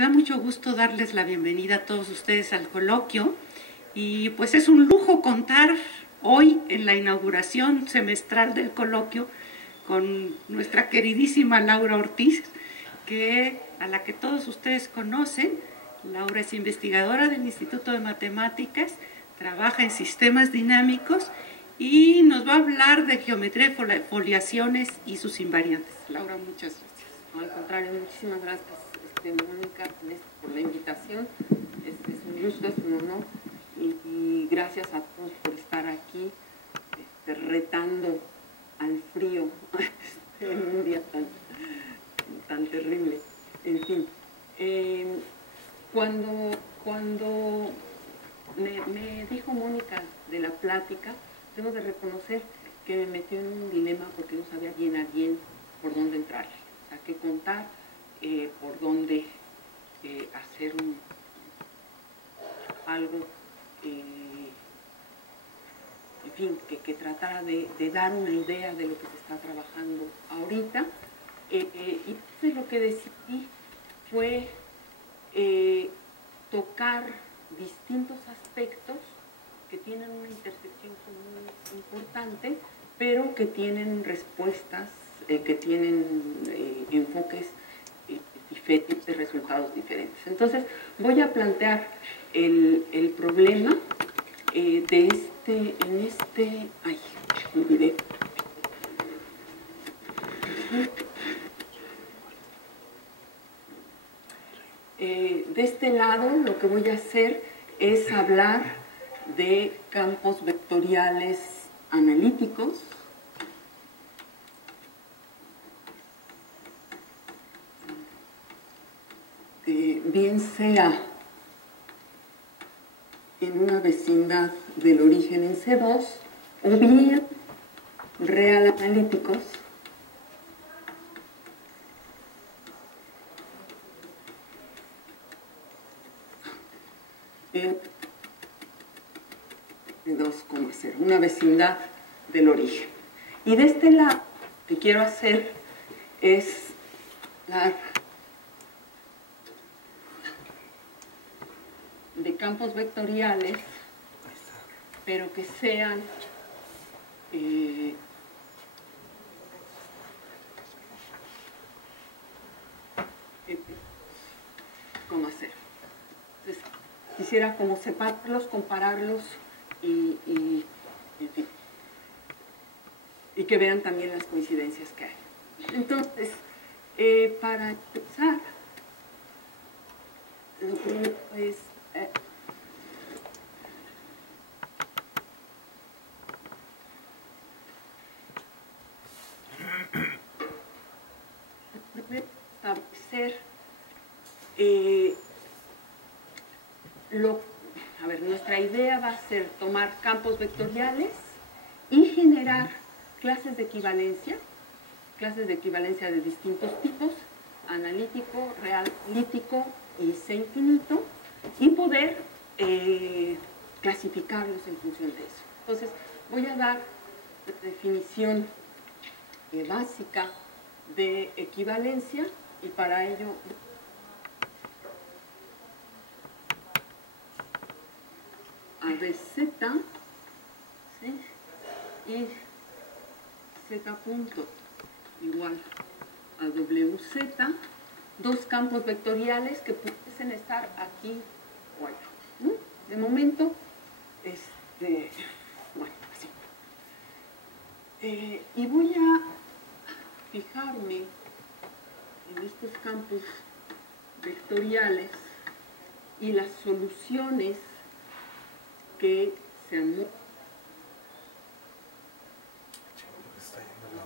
da mucho gusto darles la bienvenida a todos ustedes al coloquio y pues es un lujo contar hoy en la inauguración semestral del coloquio con nuestra queridísima Laura Ortiz, a la que todos ustedes conocen. Laura es investigadora del Instituto de Matemáticas, trabaja en sistemas dinámicos y nos va a hablar de geometría de foliaciones y sus invariantes. Laura, muchas gracias. No, al contrario, muchísimas gracias, Mónica, por la invitación. Es un gusto, es un honor y gracias a todos por estar aquí retando al frío en un día tan terrible. En fin, cuando me dijo Mónica de la plática, tengo de reconocer que me metió en un dilema porque no sabía bien a bien por dónde entrarle, o sea, qué contar, por dónde hacer algo, en fin, que tratara de dar una idea de lo que se está trabajando ahorita. Y entonces lo que decidí fue tocar distintos aspectos que tienen una intersección muy importante, pero que tienen respuestas, que tienen enfoques diferentes, resultados diferentes. Entonces voy a plantear el problema ay, me olvidé. De este lado lo que voy a hacer es hablar de campos vectoriales analíticos, bien sea en una vecindad del origen en C2 o bien real analíticos en 2,0, una vecindad del origen. Y de este lado, lo que quiero hacer es hablar de campos vectoriales, pero que sean ¿cómo hacer? Entonces, quisiera como separarlos, compararlos y en fin, y que vean también las coincidencias que hay. Entonces, para empezar, lo primero es establecer nuestra idea va a ser tomar campos vectoriales y generar clases de equivalencia de distintos tipos, analítico, real analítico y C infinito, y poder clasificarlos en función de eso. Entonces, voy a dar la definición básica de equivalencia y para ello a de z, ¿sí? Y z punto igual a wz, dos campos vectoriales que pudiesen estar aquí o allá, ¿no? De momento, bueno, así. Y voy a fijarme en estos campos vectoriales y las soluciones que se han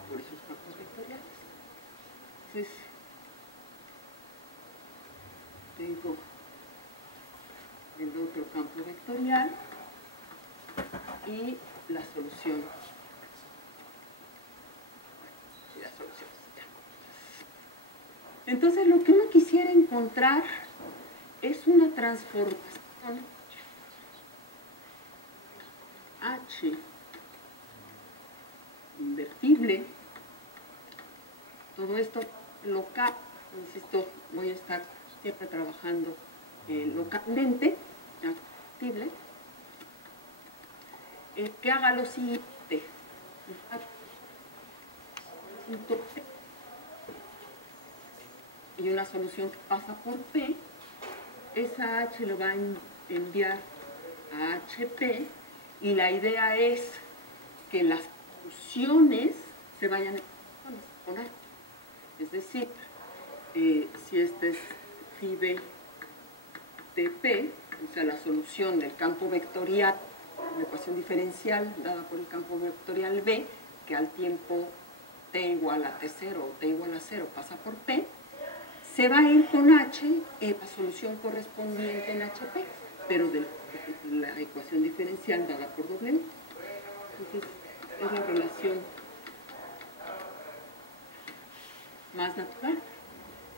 por esos campos vectoriales. Entonces, tengo el otro campo vectorial y la solución. Entonces, lo que uno quisiera encontrar es una transformación H invertible, todo esto local, insisto, voy a estar siempre trabajando localmente, accesible, que haga lo siguiente. Y una solución que pasa por P, esa H lo va a enviar a HP, y la idea es que las soluciones se vayan con H. Es decir, si este es phi b de P, o sea, la solución del campo vectorial, la ecuación diferencial dada por el campo vectorial B, que al tiempo t igual a t0 o t igual a 0 pasa por P, se va a ir con H en la solución correspondiente en HP, pero de la ecuación diferencial dada por W. Entonces, es la relación más natural.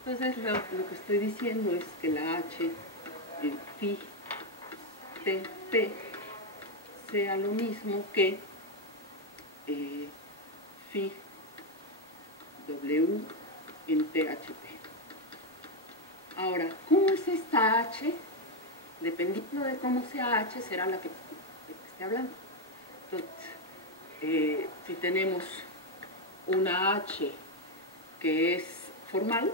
Entonces, lo que estoy diciendo es que la H en phi t p sea lo mismo que phi w en THP. Ahora, ¿cómo es esta H? Dependiendo de cómo sea H, será la que esté hablando. Entonces, si tenemos una H que es formal,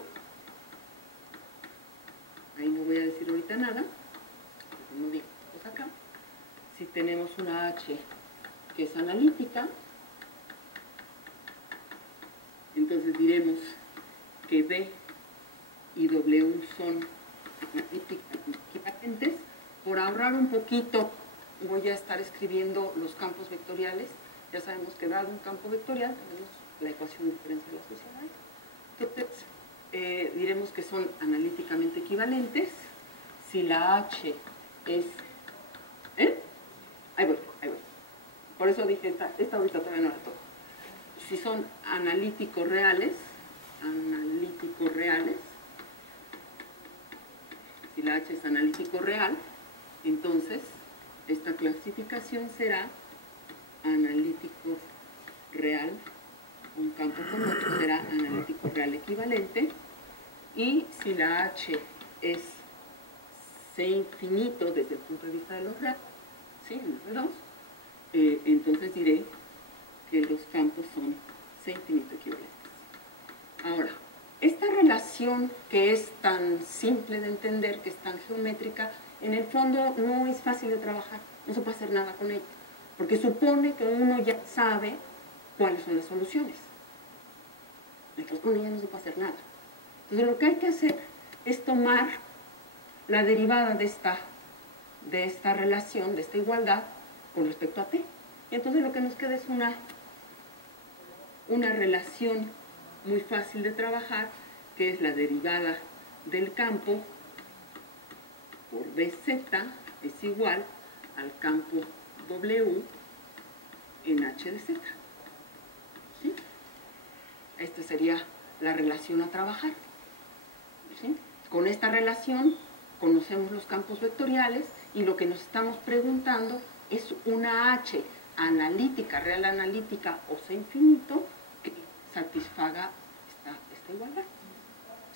ahí no voy a decir ahorita nada, no digo pues acá. Si tenemos una H que es analítica, entonces diremos que B y W son analíticas equivalentes. Por ahorrar un poquito, voy a estar escribiendo los campos vectoriales. Ya sabemos que dado un campo vectorial, tenemos la ecuación diferencial asociada. Entonces, diremos que son analíticamente equivalentes. Si la H es... Ahí voy. Por eso dije, esta ahorita todavía no la toco. Si son analíticos reales, si la H es analítico real, entonces esta clasificación será analítico real, un campo con otro será analítico real equivalente, y si la H es C infinito desde el punto de vista de los reales, ¿sí? En R2, entonces diré que los campos son C infinito equivalentes. Ahora, esta relación que es tan simple de entender, que es tan geométrica, en el fondo no es fácil de trabajar, no se puede hacer nada con ella, porque supone que uno ya sabe cuáles son las soluciones. Entonces con ella no se puede hacer nada. Entonces lo que hay que hacer es tomar la derivada de esta relación, de esta igualdad, con respecto a P. Y entonces lo que nos queda es una relación muy fácil de trabajar, que es la derivada del campo por dz es igual al campo W en H de Z. ¿Sí? Esta sería la relación a trabajar. ¿Sí? Con esta relación conocemos los campos vectoriales y lo que nos estamos preguntando es una H analítica, real analítica o C infinito que satisfaga esta igualdad.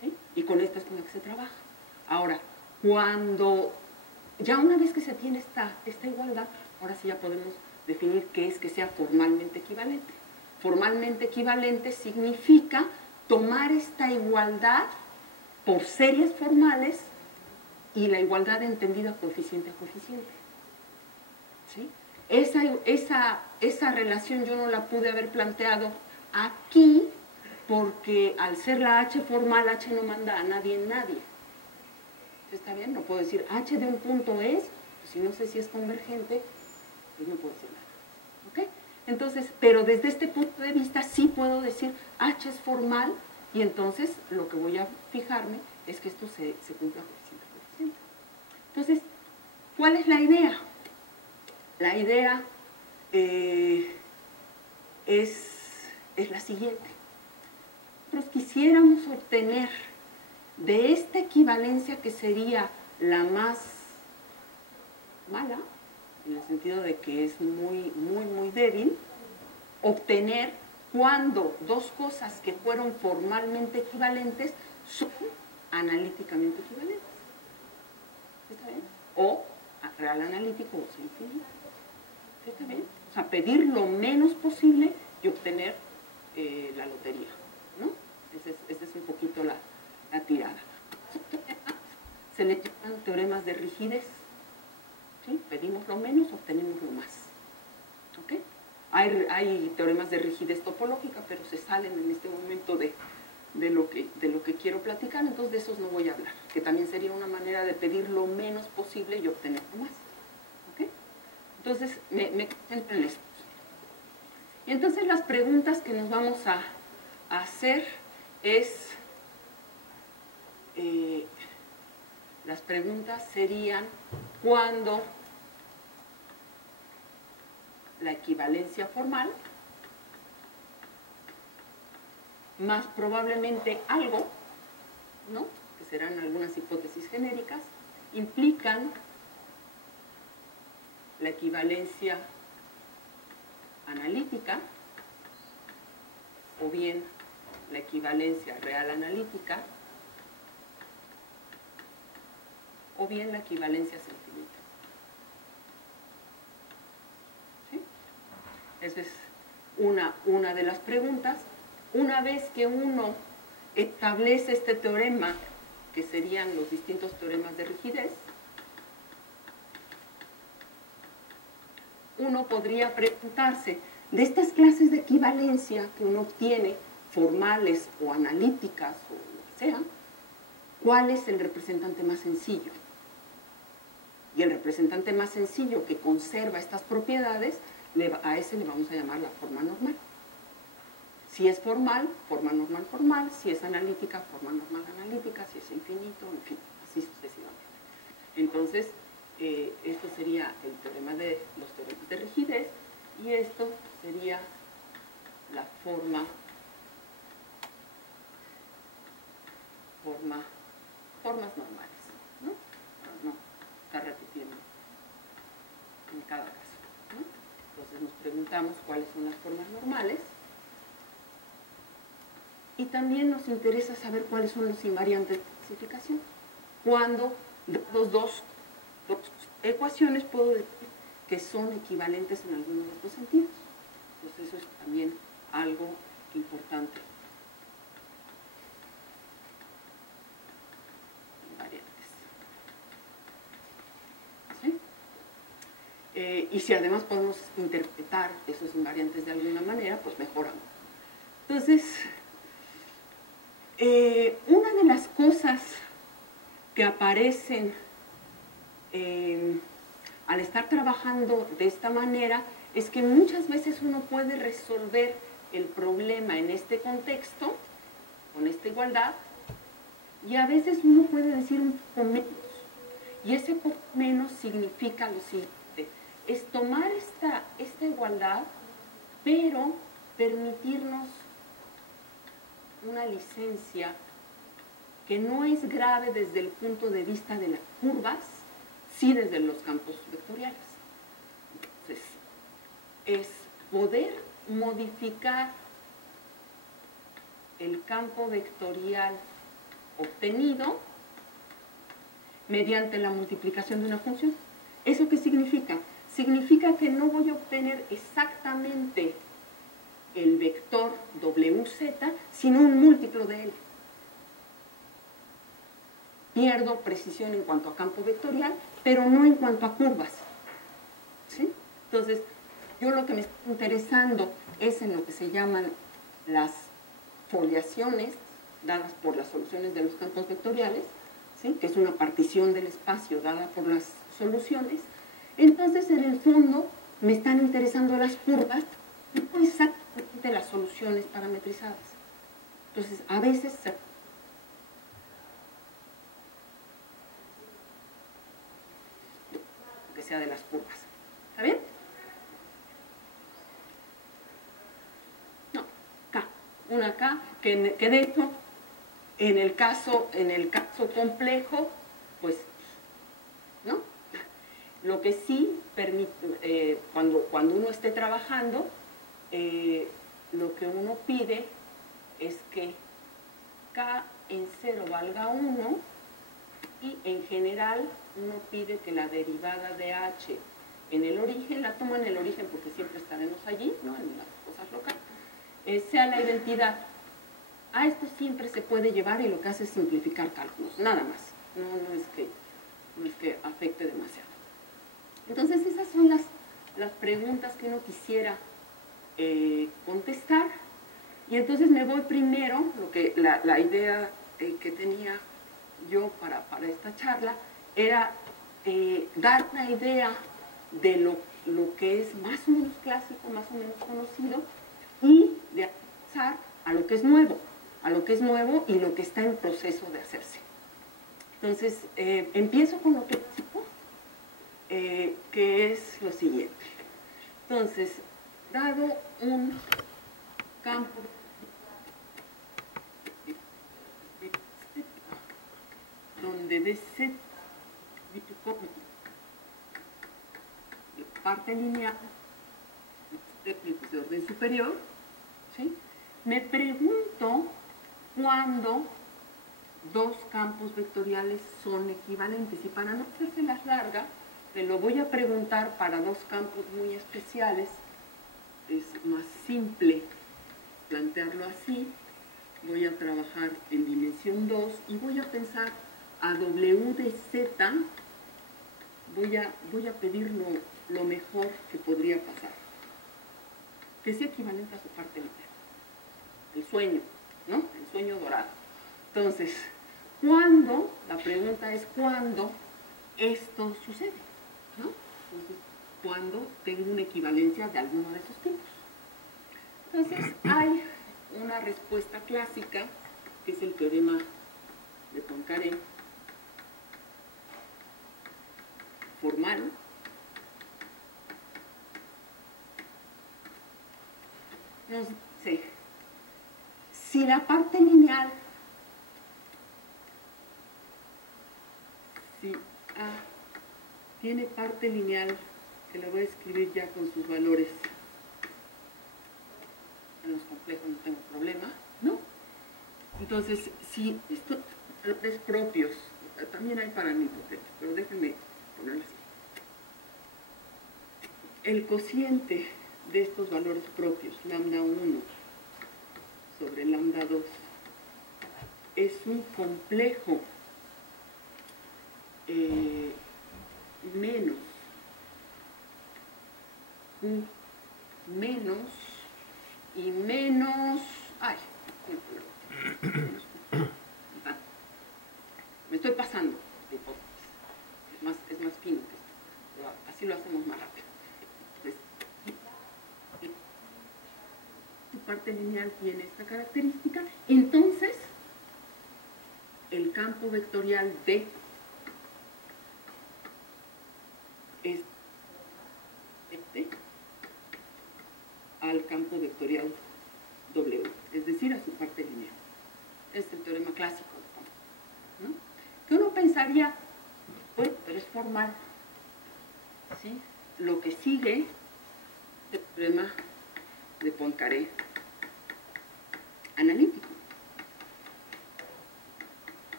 ¿Sí? Y con esta es con la que se trabaja. Ahora, ya una vez que se tiene esta igualdad, ahora sí ya podemos definir qué es que sea formalmente equivalente. Formalmente equivalente significa tomar esta igualdad por series formales y la igualdad entendida coeficiente a coeficiente. ¿Sí? Esa relación yo no la pude haber planteado aquí porque al ser la H formal, H no manda a nadie en nadie. ¿Está bien? No puedo decir H de un punto es, pues si no sé si es convergente, pues no puedo decir nada. ¿Ok? Entonces, pero desde este punto de vista sí puedo decir H es formal y entonces lo que voy a fijarme es que esto se cumpla coeficiente a coeficiente. Entonces, ¿cuál es la idea? La idea es la siguiente. Nosotros quisiéramos obtener de esta equivalencia que sería la más mala, en el sentido de que es muy débil, obtener cuando dos cosas que fueron formalmente equivalentes son analíticamente equivalentes. ¿Está bien? O real analítico o sea infinito. ¿Está bien? O sea, pedir lo menos posible y obtener la lotería, ¿no? Esa es un poquito la tirada. Se le llaman teoremas de rigidez. ¿Sí? Pedimos lo menos, obtenemos lo más. ¿Ok? Hay teoremas de rigidez topológica, pero se salen en este momento de lo que quiero platicar, entonces de esos no voy a hablar, que también sería una manera de pedir lo menos posible y obtener lo más. ¿Ok? Entonces, me concentro en esto. Y entonces las preguntas que nos vamos a hacer es, las preguntas serían, ¿cuándo la equivalencia formal, más probablemente algo, ¿no?, que serán algunas hipótesis genéricas, implican la equivalencia analítica, o bien la equivalencia real analítica, o bien la equivalencia infinita. ¿Sí? Esa es una de las preguntas. Una vez que uno establece este teorema, que serían los distintos teoremas de rigidez, uno podría preguntarse, de estas clases de equivalencia que uno obtiene, formales o analíticas o lo que sea, ¿cuál es el representante más sencillo? Y el representante más sencillo que conserva estas propiedades, a ese le vamos a llamar la forma normal. Si es formal, forma normal formal; si es analítica, forma normal analítica; si es infinito, en fin, así sucesivamente. Entonces, esto sería el teorema de los teoremas de rigidez, y esto sería la formas normales, ¿no? Para no estar repitiendo en cada caso, ¿no? Entonces nos preguntamos cuáles son las formas normales, y también nos interesa saber cuáles son los invariantes de clasificación. Cuando los dos ecuaciones puedo decir que son equivalentes en algunos de los sentidos. Entonces eso es también algo importante. Invariantes. ¿Sí? Y si además podemos interpretar esos invariantes de alguna manera, pues mejoramos. Entonces, una de las cosas que aparecen al estar trabajando de esta manera es que muchas veces uno puede resolver el problema en este contexto, con esta igualdad, y a veces uno puede decir un poco menos. Y ese poco menos significa lo siguiente: es tomar esta igualdad, pero permitirnos una licencia que no es grave desde el punto de vista de las curvas, sí desde los campos vectoriales. Entonces, es poder modificar el campo vectorial obtenido mediante la multiplicación de una función. ¿Eso qué significa? Significa que no voy a obtener exactamente el vector WZ, sino un múltiplo de él. Pierdo precisión en cuanto a campo vectorial, pero no en cuanto a curvas. ¿Sí? Entonces, yo lo que me está interesando es en lo que se llaman las foliaciones dadas por las soluciones de los campos vectoriales, ¿sí?, que es una partición del espacio dada por las soluciones. Entonces, en el fondo, me están interesando las curvas, no exactamente las soluciones parametrizadas. Entonces, a veces que sea de las curvas. ¿Está bien? No, K. Una K que de hecho, en el caso complejo, pues, ¿no? Lo que sí permite, cuando uno esté trabajando, lo que uno pide es que K en 0 valga 1 y en general uno pide que la derivada de h en el origen, la tomo en el origen porque siempre estaremos allí, ¿no? En las cosas locales, sea la identidad. A esto siempre se puede llevar y lo que hace es simplificar cálculos, nada más. No es que afecte demasiado. Entonces esas son las preguntas que uno quisiera contestar. Y entonces me voy primero, la idea que tenía yo para esta charla era dar una idea de lo que es más o menos clásico, más o menos conocido, y de pasar a lo que es nuevo y lo que está en proceso de hacerse. Entonces, empiezo con lo clásico, que es lo siguiente. Entonces, dado un campo donde dz parte lineal de orden superior, ¿sí? Me pregunto cuándo dos campos vectoriales son equivalentes, y para no hacérselas largas, me lo voy a preguntar para dos campos muy especiales. Es más simple plantearlo así. Voy a trabajar en dimensión 2 y voy a pensar a w de z, voy a pedir lo mejor que podría pasar, que sea equivalente a su parte lineal, el sueño, ¿no? El sueño dorado. Entonces, ¿cuándo? La pregunta es ¿cuándo esto sucede? ¿No? Entonces, ¿cuándo tengo una equivalencia de alguno de esos tipos? Entonces, hay una respuesta clásica, que es el teorema de Poincaré, formal. Nos dice, si la parte lineal, si A tiene parte lineal, que la voy a escribir ya con sus valores, en los complejos no tengo problema, ¿no? Entonces, si estos valores propios, también hay para nilpotencias, pero déjenme ponerlo así. El cociente de estos valores propios, lambda 1 sobre lambda 2, es un complejo menos Q menos y menos, me estoy pasando de hipótesis, es más fino que esto, pero así lo hacemos más rápido. Entonces, su parte lineal tiene esta característica, entonces el campo vectorial D es este al campo vectorial W, es decir, a su parte lineal. Este es el teorema clásico, ¿no? Que uno pensaría, bueno, pero es formal, ¿sí? Lo que sigue es el teorema de Poincaré analítico.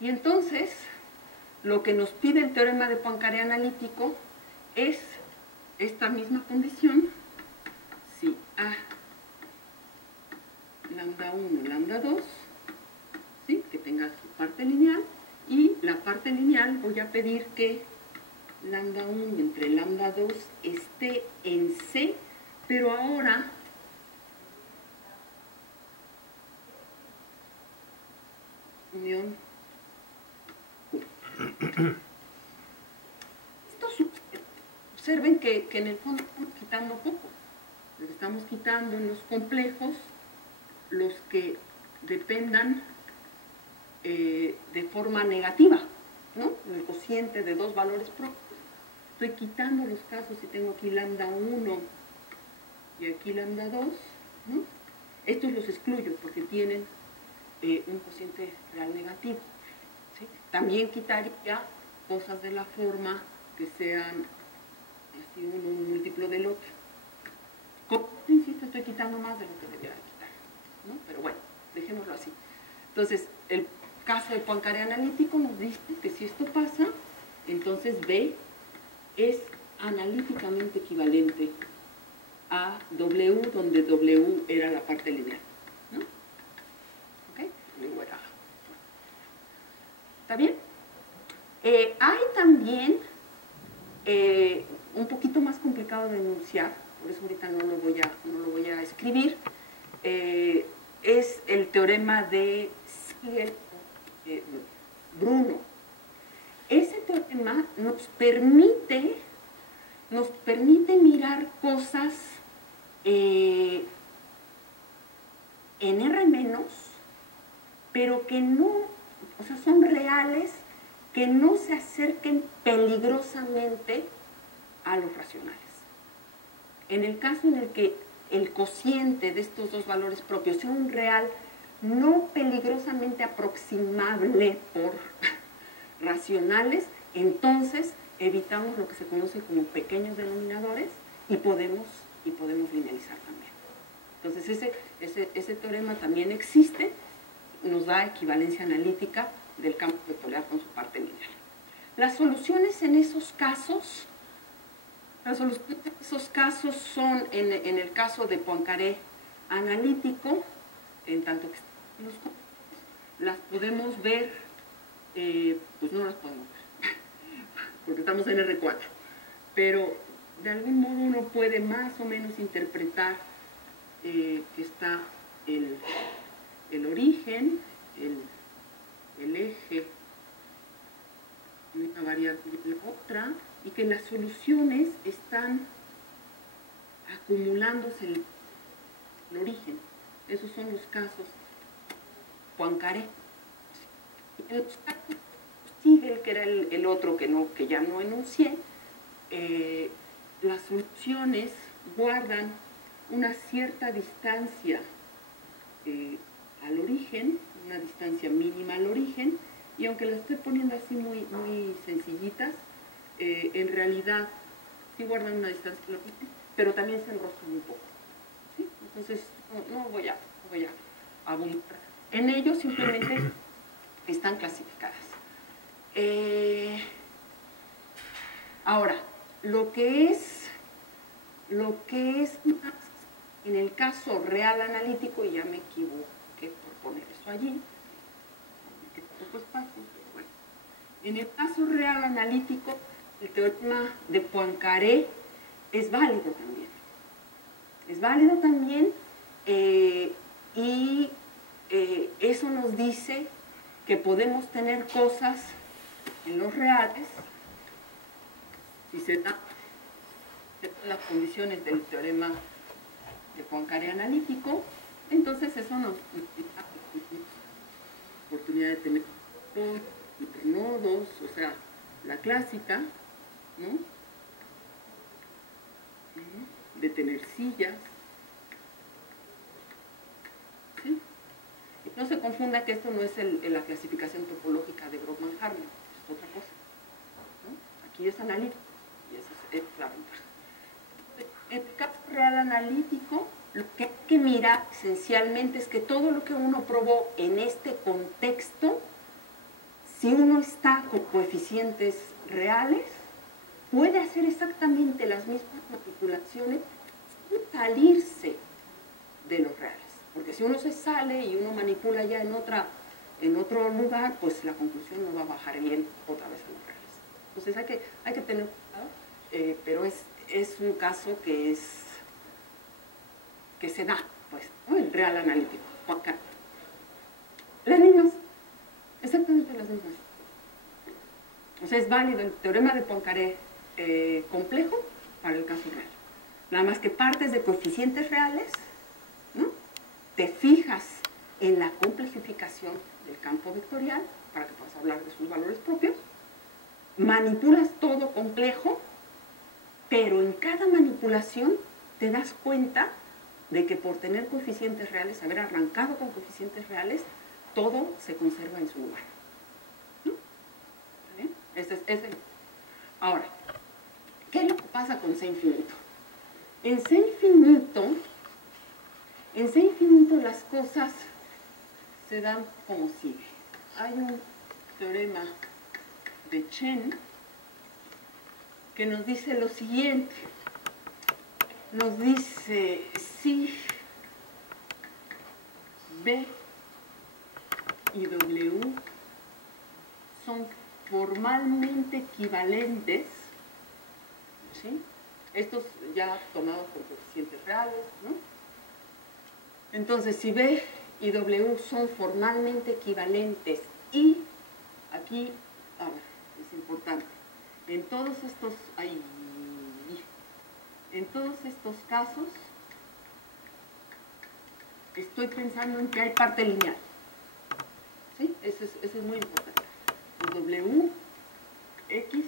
Y entonces, lo que nos pide el teorema de Poincaré analítico es esta misma condición. Si A lambda 1, lambda 2, ¿sí? Que tenga su parte lineal, y la parte lineal voy a pedir que lambda 1 entre lambda 2 esté en C, pero ahora unión Q. Observen que en el fondo estamos quitando poco. Estamos quitando en los complejos los que dependan de forma negativa, ¿no? El cociente de dos valores propios. Estoy quitando los casos si tengo aquí lambda 1 y aquí lambda 2, ¿no? Estos los excluyo porque tienen un cociente real negativo, ¿sí? También quitaría cosas de la forma que sean así un múltiplo del otro. Insisto, estoy quitando más de lo que debería quitar. ¿no? Pero bueno, dejémoslo así. Entonces, el caso de Poincaré analítico nos dice que si esto pasa, entonces B es analíticamente equivalente a W, donde W era la parte lineal, ¿no? ¿Ok? W era A. ¿Está bien? Hay también, un poquito más complicado de enunciar, por eso ahorita no lo voy a escribir, es el teorema de Bruno. Ese teorema nos permite mirar cosas en R-, pero que no, o sea, son reales, que no se acerquen peligrosamente a los racionales. En el caso en el que el cociente de estos dos valores propios sea un real no peligrosamente aproximable por racionales, entonces evitamos lo que se conoce como pequeños denominadores y podemos linealizar también. Entonces ese teorema también existe, nos da equivalencia analítica del campo vectorial con su parte lineal. Las soluciones en esos casos, son, en el caso de Poincaré analítico, en tanto que las podemos ver, pues no las podemos ver, porque estamos en R4, pero de algún modo uno puede más o menos interpretar que está el origen, el eje, una variable y otra, y que las soluciones están acumulándose el origen. Esos son los casos Poincaré. En los casos Siegel, que era el otro que ya no enuncié, las soluciones guardan una cierta distancia al origen, una distancia mínima al origen, y aunque las estoy poniendo así muy sencillitas, en realidad sí guardan una distancia al origen, pero también se enroscan un poco, ¿sí? Entonces no voy a abundar en ello, simplemente están clasificadas. Ahora, lo que es más en el caso real analítico, y ya me equivoqué por poner eso allí, que tampoco es fácil, pero bueno. En el caso real analítico, el teorema de Poincaré es válido también. Es válido también, y eso nos dice que podemos tener cosas en los reales si se dan las condiciones del teorema de Poincaré analítico. Entonces eso nos da la oportunidad de tener nodos, o sea, la clásica, ¿no? De tener sillas, ¿sí? No se confunda que esto no es la clasificación topológica de Brockman-Harman, es otra cosa, ¿no? Aquí es analítico y esa es la ventaja. En el caso real analítico, lo que hay que mirar esencialmente es que todo lo que uno probó en este contexto, si uno está con coeficientes reales, puede hacer exactamente las mismas manipulaciones sin salirse de los reales. Porque si uno se sale y uno manipula ya en otro lugar, pues la conclusión no va a bajar bien otra vez a los reales. Entonces hay que tener cuidado, pero es un caso que se da, pues, ¿no? El real analítico. Acá. Las mismas, exactamente las mismas. O sea, es válido el teorema de Poincaré complejo para el caso real. Nada más que partes de coeficientes reales, ¿no? Te fijas en la complejificación del campo vectorial para que puedas hablar de sus valores propios, manipulas todo complejo, pero en cada manipulación te das cuenta de que por tener coeficientes reales, haber arrancado con coeficientes reales, todo se conserva en su lugar. ¿No? ¿Está bien? Ese es el... Ahora, ¿qué es lo que pasa con C infinito? En C infinito las cosas se dan como sigue. Hay un teorema de Chen que nos dice lo siguiente. Nos dice, si B y W son formalmente equivalentes, ¿sí? Estos ya tomados por coeficientes reales, ¿no? Entonces, si B y W son formalmente equivalentes y, aquí, a ver, es importante, en todos estos casos, estoy pensando en que hay parte lineal, ¿sí? Eso es muy importante. W, X,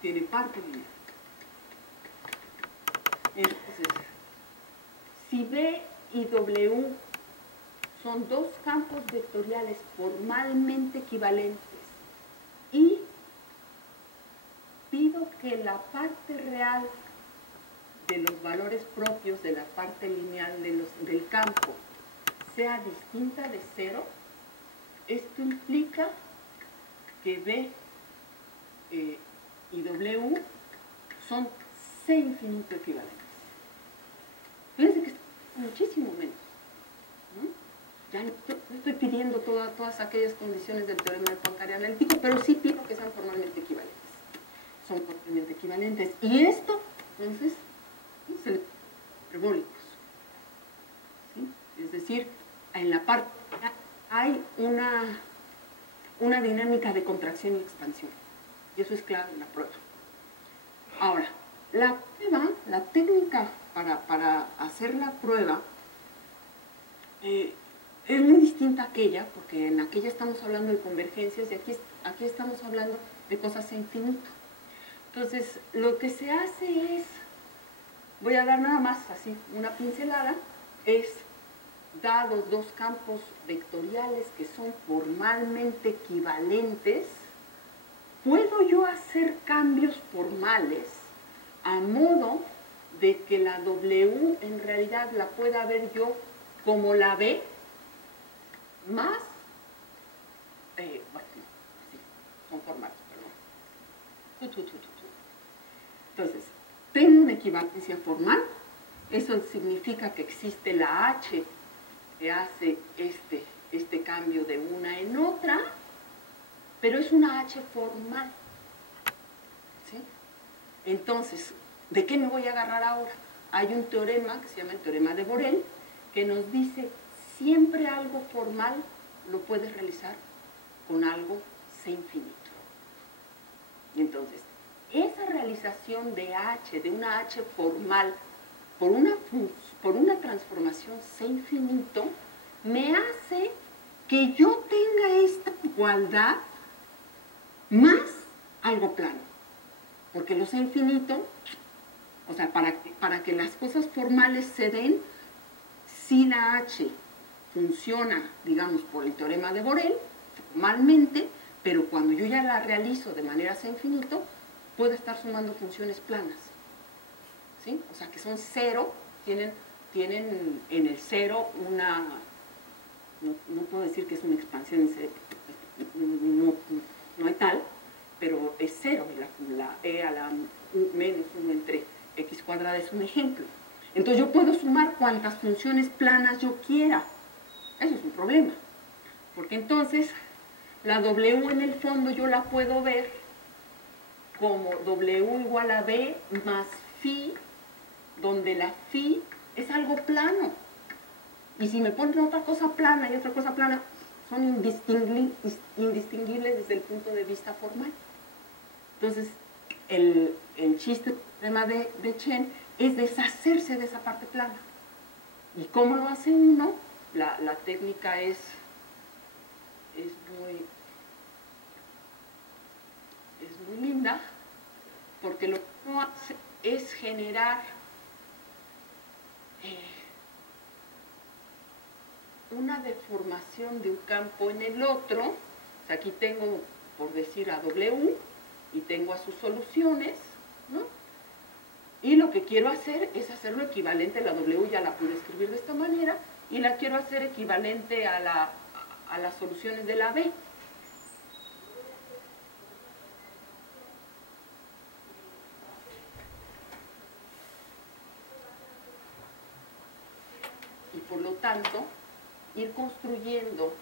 tiene parte lineal. Entonces, si B y W son dos campos vectoriales formalmente equivalentes y pido que la parte real de los valores propios de la parte lineal del campo sea distinta de cero, esto implica que B y W son C infinito equivalentes. Fíjense que es muchísimo menos, ¿no? Ya no estoy pidiendo todas aquellas condiciones del teorema del Poincaré analítico, pero sí pido que sean formalmente equivalentes. Son formalmente equivalentes. Y esto, entonces, es hiperbólicos. ¿Sí? Es decir, en la parte hay una dinámica de contracción y expansión. Y eso es claro en la prueba. Ahora, la prueba, la técnica para hacer la prueba es muy distinta a aquella, porque en aquella estamos hablando de convergencias y aquí estamos hablando de cosas a infinito. Entonces, lo que se hace es, voy a dar nada más así una pincelada, es, dados dos campos vectoriales que son formalmente equivalentes, puedo yo hacer cambios formales a modo de que la W en realidad la pueda ver yo como la B más, bueno, sí, son formales, perdón. Entonces, tengo una equivalencia formal, eso significa que existe la H que hace este cambio de una en otra, pero es una H formal, ¿sí? Entonces, ¿de qué me voy a agarrar ahora? Hay un teorema que se llama el teorema de Borel, que nos dice siempre algo formal lo puedes realizar con algo C infinito. Y entonces, esa realización de H, de una H formal, por una transformación C infinito, me hace que yo tenga esta igualdad más algo plano. Porque lo C infinito, o sea, para que las cosas formales se den, si la H funciona, digamos, por el teorema de Borel, formalmente, pero cuando yo ya la realizo de manera C infinito, puedo estar sumando funciones planas. ¿Sí? O sea, que son cero, tienen en el cero una, no puedo decir que es una expansión en cero, no hay tal, pero es cero, la e a la menos 1 entre x cuadrada es un ejemplo. Entonces yo puedo sumar cuantas funciones planas yo quiera. Eso es un problema, porque entonces la W en el fondo yo la puedo ver como W igual a B más phi, donde la phi es algo plano. Y si me ponen otra cosa plana y otra cosa plana, son indistinguibles desde el punto de vista formal. Entonces, el chiste del tema de Chen es deshacerse de esa parte plana. ¿Y cómo lo hace uno? La técnica es muy linda, porque lo que uno hace es generar una deformación de un campo en el otro. O sea, aquí tengo, por decir, a W y tengo a sus soluciones, ¿no? Y lo que quiero hacer es hacerlo equivalente a la W, ya la pude escribir de esta manera, y la quiero hacer equivalente a las soluciones de la B. Y por lo tanto, ir construyendo